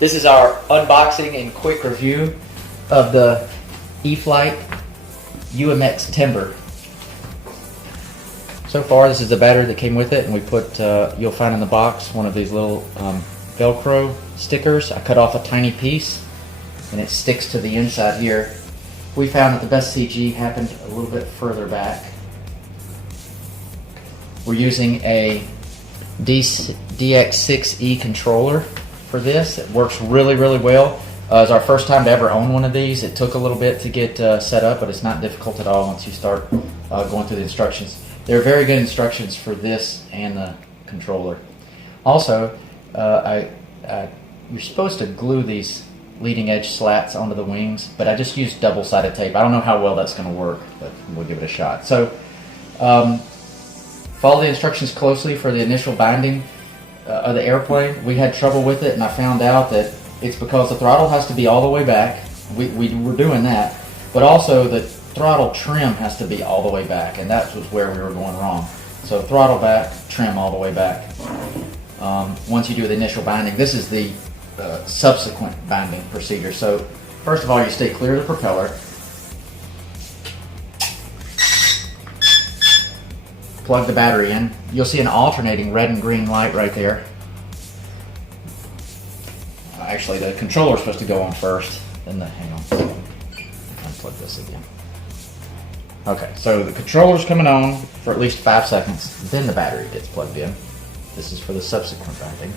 This is our unboxing and quick review of the E-flite UMX Timber. So far, this is the battery that came with it, and we put, you'll find in the box, one of these little Velcro stickers. I cut off a tiny piece, and it sticks to the inside here. We found that the best CG happened a little bit further back. We're using a DX6E controller for this. It works really, really well. It's our first time to ever own one of these. It took a little bit to get set up, but it's not difficult at all once you start going through the instructions. There are very good instructions for this and the controller. Also, you're supposed to glue these leading edge slats onto the wings, but I just used double-sided tape. I don't know how well that's going to work, but we'll give it a shot. So, follow the instructions closely for the initial binding of the airplane. We had trouble with it, and I found out that it's because the throttle has to be all the way back. We were doing that, but also the throttle trim has to be all the way back, and that was where we were going wrong. So throttle back, trim all the way back. Once you do the initial binding, this is the subsequent binding procedure. So first of all, you stay clear of the propeller. Plug the battery in. You'll see an alternating red and green light right there. Actually, the controller is supposed to go on first, then hang on. Unplug this again. Okay, so the controller's coming on for at least 5 seconds, then the battery gets plugged in. This is for the subsequent binding.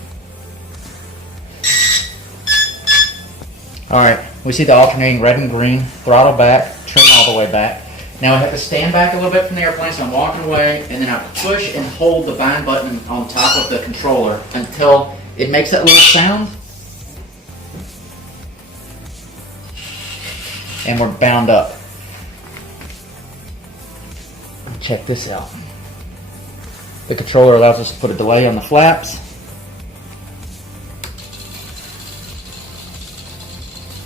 Alright, we see the alternating red and green, throttle back, trim all the way back. Now I have to stand back a little bit from the airplane, so I'm walking away, and then I push and hold the bind button on top of the controller until it makes that little sound. And we're bound up. Check this out. The controller allows us to put a delay on the flaps.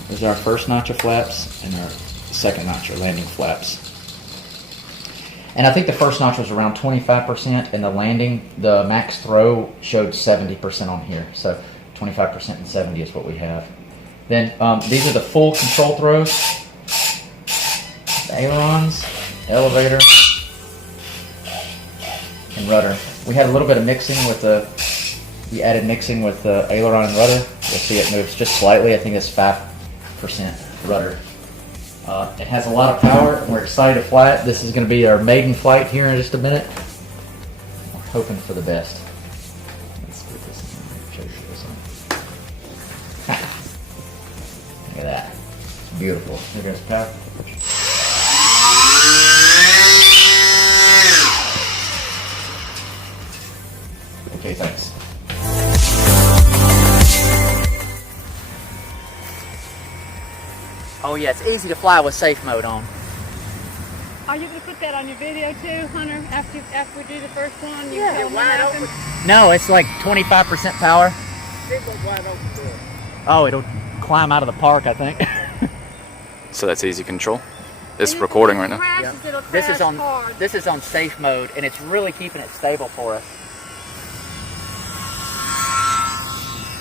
There's our first notch of flaps and our second notch or landing flaps. And I think the first notch was around 25%, and the landing, the max throw showed 70% on here. So 25% and 70 is what we have. Then these are the full control throws. The ailerons, elevator, and rudder. We had a little bit of mixing with we added mixing with the aileron and rudder. You'll see it moves just slightly. I think it's 5% rudder. It has a lot of power, and we're excited to fly it. This is going to be our maiden flight here in just a minute. We're hoping for the best. Let's put this in. Show you this one. Look at that. It's beautiful. There's power. Okay, thanks. Oh yeah, it's easy to fly with safe mode on. Are you going to put that on your video too, Hunter? After we do the first one, you Yeah. feel wide open? No, it's like 25% power. Wide open. Oh, it'll climb out of the park, I think. So that's easy control. It's recording right now. Crashes, it'll This crash is on hard. this is on safe mode, and it's really keeping it stable for us.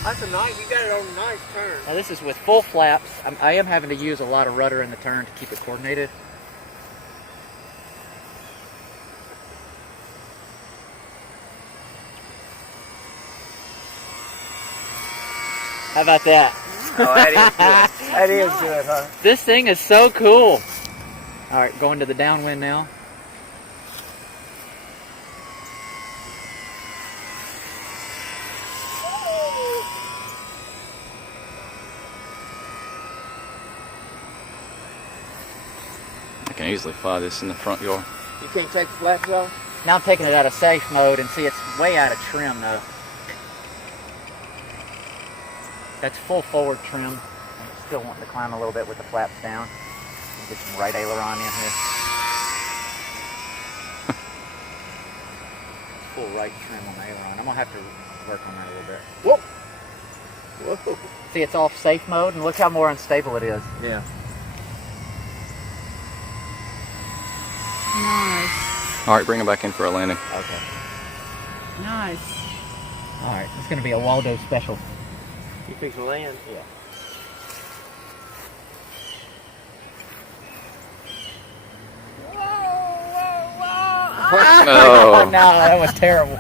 That's a nice, you got it on a nice turn. Now this is with full flaps. I am having to use a lot of rudder in the turn to keep it coordinated. How about that? Oh, that is good. That is good, huh? This thing is so cool. All right, going to the downwind now. I can easily fly this in the front yard. You can't take the flaps off? Now I'm taking it out of safe mode, and see it's way out of trim though. That's full forward trim. I'm still wanting to climb a little bit with the flaps down. Get some right aileron in here. Full right trim on the aileron. I'm gonna have to work on that a little bit. Whoa! Whoa! See, it's off safe mode, and look how more unstable it is. Yeah. Nice. All right, bring it back in for a landing. Okay. Nice. All right, it's gonna be a Waldo special. You fix the land? Yeah. Whoa, whoa, whoa. Oh. No, that was terrible.